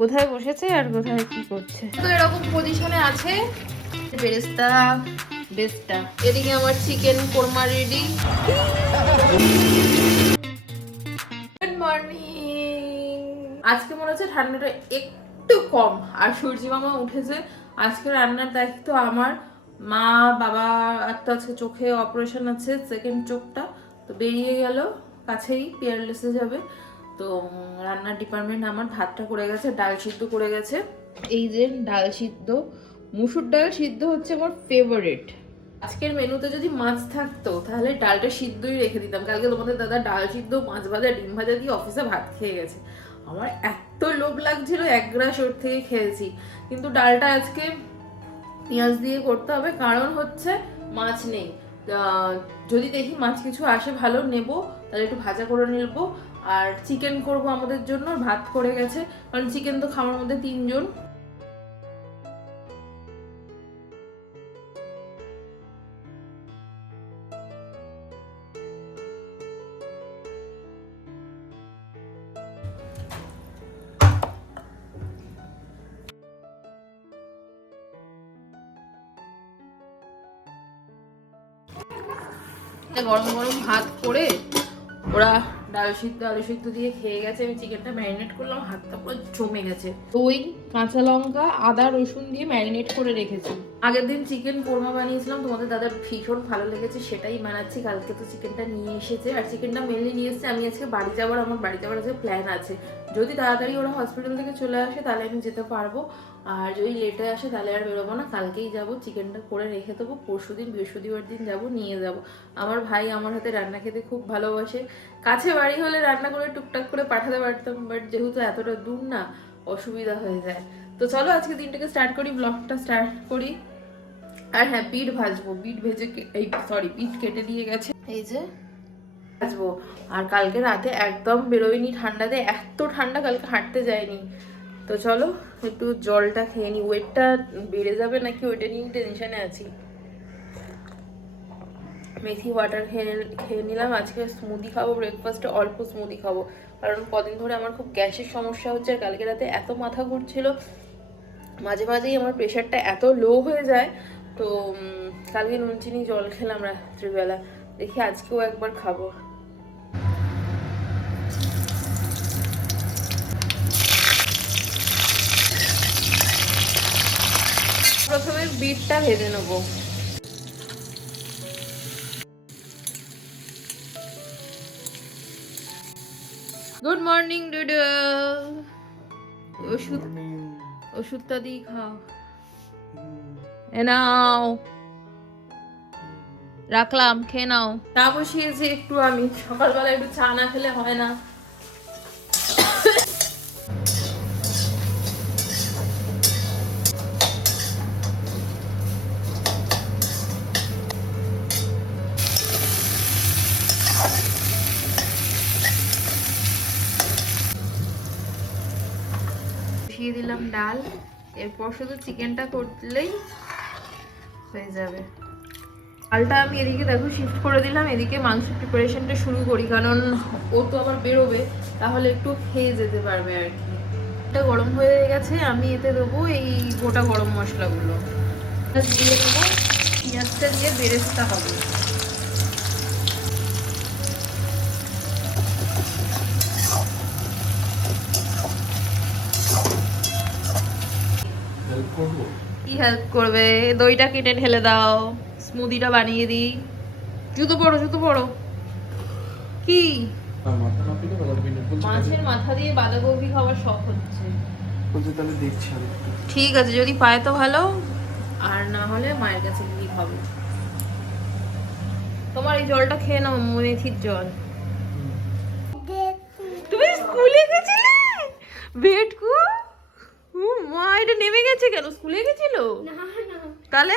কোথায় বসেছে আর কোথায় কি করছে। তো এরকম পজিশনে আছে বেরেস্তা বেস্তা। এদিকে আমার chicken korma ready. Good morning. আজকে মনে হচ্ছে ঠান্ডাটা একটু কম আর সূর্যি মামা উঠেছে। আজকে রান্নার দায়িত্ব আমার। মা বাবা একটা আজকে চোখে অপারেশন আছে, সেকেন্ড চোখটা তো বেরিয়ে গেল, কাছেই পিয়ারলেসে যাবে। তো রান্নার ডিপার্টমেন্ট আমার। ভাতটা করে গেছে, ডাল সিদ্ধ করে গেছে। এই যে ডাল সিদ্ধ, মুসুর ডাল সিদ্ধ হচ্ছে আমার ফেভারিট। আজকের মেনুতে যদি মাছ থাকতো তাহলে ডালটা সিদ্ধই রেখে দিতাম। কালকে তোমাদের দাদা ডাল সিদ্ধ, মাছ ভাজা, ডিম ভাজা দিয়ে অফিসে ভাত খেয়ে গেছে। আমার এত লোভ লাগছিল, এক গ্রাস ওর থেকে খেয়েছি। কিন্তু ডালটা আজকে পেঁয়াজ দিয়ে করতে হবে, কারণ হচ্ছে মাছ নেই। যদি দেখি মাছ কিছু আসে ভালো নেব, তাহলে একটু ভাজা করে নেবো। আর চিকেন করব আমাদের জন্য, ভাত করে গেছে, কারণ চিকেন তো খাওয়ার মধ্যে 3 জন। গরম গরম ভাত করে ওরা ডাল সিদ্ধ আলু সিদ্ধ দিয়ে খেয়ে গেছে। আমি চিকেনটা ম্যারিনেট করলাম, হাতটা পুরো জমে গেছে। দই, কাঁচা লঙ্কা, আদা রসুন দিয়ে ম্যারিনেট করে রেখেছি। আগের দিন চিকেন কোরমা বানিয়েছিলাম, তোমাদের দাদার ভীষণ ভালো লেগেছে, সেটাই বানাচ্ছি। কালকে তো চিকেনটা নিয়ে এসেছে, আর চিকেনটা মেনলি নিয়ে এসেছে। আমি আজকে বাড়ি যাওয়ার, আমার বাড়ি যাওয়ার আজকে প্ল্যান আছে। যদি তাড়াতাড়ি ওরা হসপিটাল থেকে চলে আসে তাহলে আমি যেতে পারবো, আর যদি লেটে আসে তাহলে আর বেরোবো না। কালকেই যাব, চিকেনটা করে রেখে দেবো, পরশু দিন বৃহস্পতিবার দিন যাব, নিয়ে যাব। আমার ভাই আমার হাতে রান্না খেতে খুব ভালোবাসে। কাছে বাড়ি হলে রান্না করে টুকটাক করে পাঠাতে পারতাম, বাট যেহেতু এতটা দূর না, অসুবিধা হয়ে যায়। তো চলো আজকে দিনটাকে স্টার্ট করি, ব্লগটা স্টার্ট করি। আর হ্যাঁ, বিট ভাজবো, বিট ভেজে এই সরি বিট কেটে দিয়ে গেছে, এই যে ভাজবো। আর কালকে রাতে একদম বেরোয়নি ঠান্ডাতে, এত ঠান্ডা কালকে হাঁটতে যায়নি। তো চলো একটু জলটা খেয়ে নি, ওয়েটটা বেড়ে যাবে নাকি ওইটা নিয়ে টেনশনে আছি। মেথি ওয়াটার খেয়ে নিলাম। আজকে স্মুদি খাবো, ব্রেকফাস্টে অল্প স্মুদি খাবো, কারণ কদিন ধরে আমার খুব গ্যাসের সমস্যা হচ্ছে। আর কালকে রাতে এত মাথা ঘুরছিল, মাঝে মাঝেই আমার প্রেশারটা এত লো হয়ে যায়। তো কালকে নুন চিনি জল খেলাম রাত্রিবেলা, দেখি আজকেও একবার খাবো। প্রথমে বিটটা ভেজে নেবো। Good morning doodle. ওষুধ, ওষুধটা দিয়ে খাও। এ নাও, রাখলাম, খেয়ে নাও। চা বসিয়েছি একটু, আমি সকালবেলা একটু চা না খেলে হয় না। বসিয়ে দিলাম ডাল, এরপর শুধু চিকেনটা করলেই হয়ে যাবে। ডালটা আমি এদিকে দেখো শিফট করে দিলাম, এদিকে মাংস প্রিপারেশনটা শুরু করি, কারণ ও তো আবার বেরোবে, তাহলে একটু খেয়ে যেতে পারবে আর কি। এটা গরম হয়ে গেছে, আমি এতে দেবো এই গোটা গরম মশলাগুলো দিয়ে দেবো। পেঁয়াজটা দিয়ে বেরেস্তা হবে। কি হেল্প করবে? দইটা কেটে ঢেলে দাও, স্মুদিটা বানিয়ে দিই। জুতো পড়ো, জুতো পড়ো। কি মাছের মাথা দিয়ে বাঁধাকপি খাওয়ার শখ হচ্ছে? ঠিক আছে, যদি পায় তো ভালো, আর না হলে মায়ের কাছে গিয়ে খাবো। তোমার এই জলটা খেয়ে নাও, মেথির জল। তুমি স্কুলে গেছিলে বেটকু? ও মা, এটা নেমে গেছে কেন? স্কুলে গেছিল তাহলে?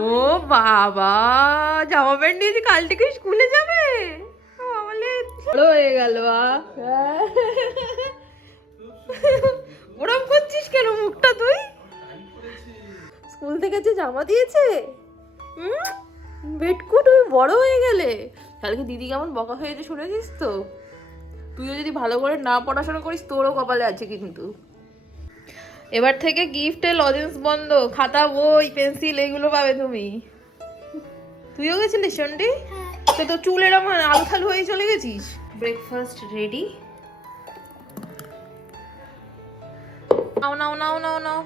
ও বাবা, জামা প্যান্ট দিয়েছি, কাল থেকে স্কুলে যাবে? বড় হয়ে গেল। ওরম করছিস কেন মুখটা তুই? স্কুল থেকে যে জামা দিয়েছে, বেটকু তুমি বড় হয়ে গেলে। কালকে দিদি কেমন বকা হয়েছে শুনেছিস তো? তুইও যদি ভালো করে না পড়াশোনা করিস তোরও কপালে আছে কিন্তু। এবার থেকে গিফটে লজেন্স বন্ধ, খাতা বই পেন্সিল এগুলো পাবে তুমি। তুইও গেছিলিস সন্ডি? তো তোর চুল এরকম আলু থালু হয়ে চলে গেছিস। Breakfast ready. নাও নাও নাও নাও নাও,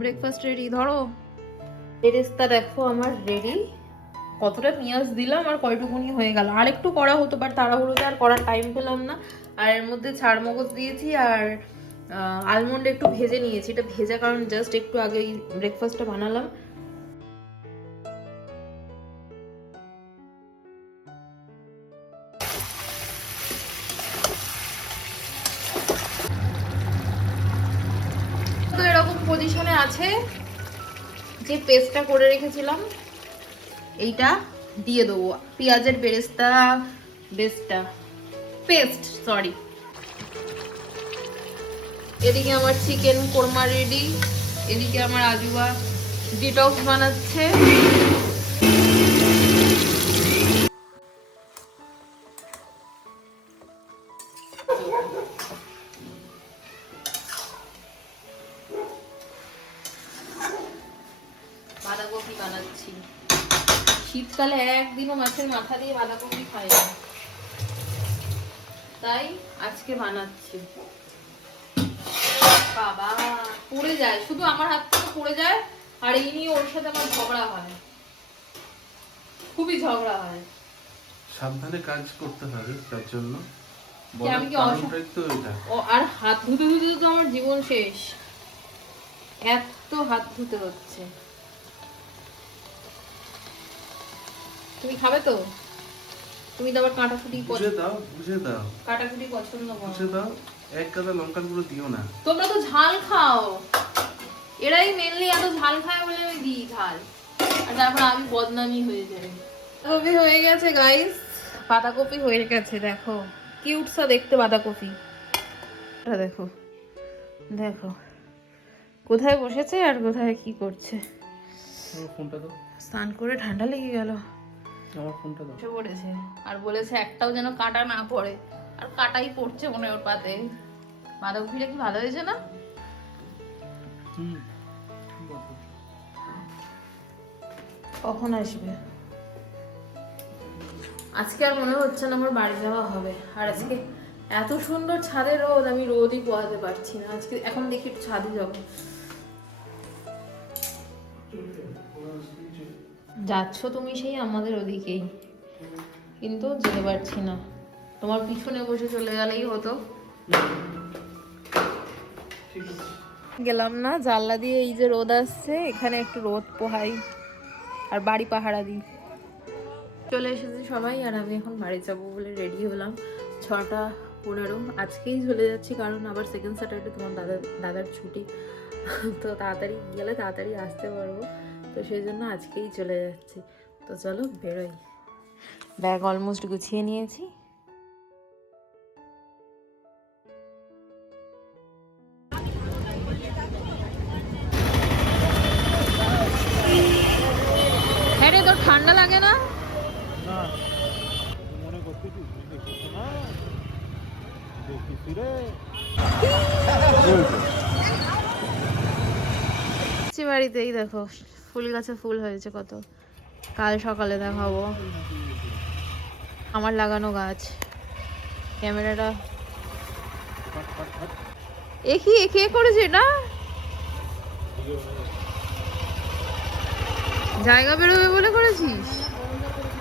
ব্রেকফাস্ট রেডি। ধরো বেরেস্তা দেখো আমার রেডি। কতটা পেঁয়াজ দিলাম আর কয়টুকুনি হয়ে গেল, আর একটু করা হতো বাট তাড়াহুড়োতে আর করার টাইম পেলাম না। আর এর মধ্যে ছাড় মগজ দিয়েছি আর আলমন্ড একটু ভেজে নিয়েছি। এটা ভেজা কারণ জাস্ট একটু আগে ব্রেকফাস্টটা বানালাম। তো এরকম পজিশনে আছে যে পেস্টটা করে রেখেছিলাম এইটা দিয়ে দেবো, পেঁয়াজের পেস্ট সরি। এদিকে আমার চিকেন কোরমা রেডি, এদিকে আমার আজুবা ডিটক্স বানাচ্ছে। বাঁধাকপি বানাচ্ছি, শীতকালে একদিনও মাছের মাথা দিয়ে বাঁধাকপি খাই না, তাই আজকে বানাচ্ছি। বাবা পড়ে যায়, শুধু আমার হাত থেকে পড়ে যায়। আর এই নিয়ে ওর সাথে আমার ঝগড়া হয়, খুবই ঝগড়া হয়। সাবধানে কাজ করতে হবে, তার জন্য আমি কি আর হাত ধুতে ধুতে তো আমার জীবন শেষ, এত হাত ধুতে হচ্ছে। তুমি খাবে তো? তুমি তো আবার কাটাকুটি বুঝে দাও কাটাকুটি পছন্দ করো। বুঝে দাও, এক গাদা লঙ্কার গুঁড়ো দিও না। তোমরা তো ঝাল খাও, এরাই মেনলি এত ঝাল খায় বলে আমি দিই ঝাল, আর তারপর আমি বদনামি হয়ে যাই। বাঁধাকপি হয়ে গেছে গাইস, বাঁধাকপি হয়ে গেছে। দেখো কিউট সা দেখতে বাঁধাকপি, এটা দেখো দেখো কোথায় বসেছে আর কোথায় কি করছে। আমার ফোনটা দাও। স্নান করে ঠান্ডা লেগে গেল, আমার ফোনটা দাও। বসে পড়েছে আর বলেছে একটাও যেন কাঁটা না পড়ে, আর কাঁটাই পড়ছে মনে ওর পাতে। বাঁধাকপিটা কি ভালো হয়েছে না? কখন আসবে? আজকে আর মনে হচ্ছে না আমার বাড়ি যাওয়া হবে। আর আজকে এত সুন্দর ছাদে রোদ, আমি রোদই পোয়াতে পারছি না। আজকে এখন দেখি একটু ছাদে যাবো। যাচ্ছ তুমি সেই আমাদের ওদিকেই, কিন্তু যেতে পারছি না। তোমার পিছনে বসে চলে গেলেই হতো। গেলাম না, জানলা দিয়ে এই যে রোদ আসছে, এখানে একটু রোদ পোহাই আর বাড়ি পাহারা দিই। চলে এসেছে সবাই আর আমি এখন বাড়ি যাবো বলে রেডি হলাম। 6:15 আজকেই চলে যাচ্ছি, কারণ আবার সেকেন্ড স্যাটারডে তোমার দাদার ছুটি, তো তাড়াতাড়ি গেলে তাড়াতাড়ি আসতে পারবো, তো সেই জন্য আজকেই চলে যাচ্ছি। তো চলো বেরোই, ব্যাগ অলমোস্ট গুছিয়ে নিয়েছি। হ্যাঁ রে, তোর ঠান্ডা লাগে না? বাড়িতেই দেখো ফুল গাছে ফুল হয়েছে কত, কাল সকালে দেখাবো। আমার লাগানো গাছ। ক্যামেরাটা একে করেছে এটা, জায়গা বেরোবে বলে করেছিস?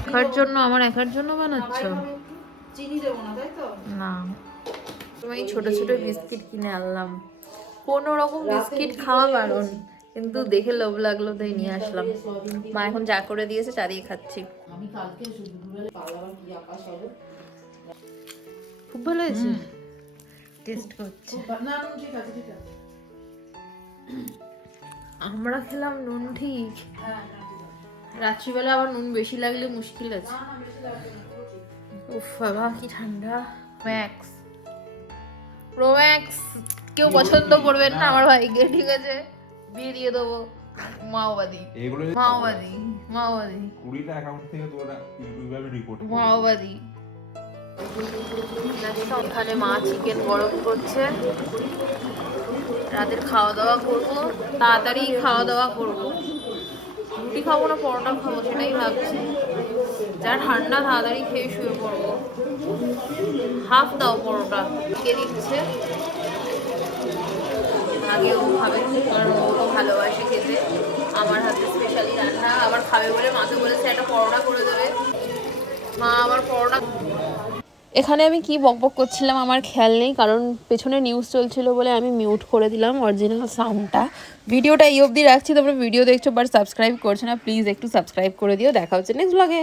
একার জন্য, আমার একার জন্য বানাচ্ছ? চিনি দেবো না, তাই তো? না, তোমায় ছোট ছোট বিস্কিট কিনে আনলাম, কোনো রকম বিস্কিট খাওয়া বারণ, কিন্তু দেখে লোভ লাগলো তাই নিয়ে আসলাম। মা এখন যা করে দিয়েছে চা দিয়ে খাচ্ছি। আমি কালকে দুপুরবেলা পালাবার কি আকাশ হবে। খুব ভালো হয়েছে, টেস্ট করছে। না নুন ঠিক আছে, ঠিক আছে। আমরা খেলাম নুন ঠিক, হ্যাঁ রাত্রিবেলা আবার নুন বেশি লাগলে মুশকিল আছে। উফ বাবা কি ঠান্ডা। প্রোম্যাক্স কেউ পছন্দ করবেন না আমার ভাইকে, ঠিক আছে? বিয়ে দিয়ে দেবো। মাওবাদী মাওবাদী মাওবাদী 20টা অ্যাকাউন্ট থেকে তোরা ইউটিউবে রিপোর্ট মাওবাদী ওখানে মা চিকেন গরম করছে, রাতের খাওয়া দাওয়া করবো, তাড়াতাড়ি খাওয়া দাওয়া করবো। রুটি খাবো না পরোটা খাবো সেটাই ভাবছি। যা ঠান্ডা তাড়াতাড়ি খেয়ে শুয়ে পড়বো। হাফ দাও পরোটা, কে দিচ্ছে আগে ও খাবে, কারণ ও তো ভালোবাসে খেতে আমার হাতে স্পেশালি রান্না। আবার খাবে বলে মাকে বলেছে একটা পরোটা করে দেবে, মা আবার পরোটা। এখানে আমি কি বকবক করছিলাম আমার খেয়াল নেই, কারণ পেছনে নিউজ চলছিল বলে আমি মিউট করে দিলাম অরিজিনাল সাউন্ডটা। ভিডিওটা এই অবধি রাখছি, তোমরা ভিডিও দেখছো বাট সাবস্ক্রাইব করছো না, প্লিজ একটু সাবস্ক্রাইব করে দিও। দেখা হচ্ছে নেক্সট ব্লগে।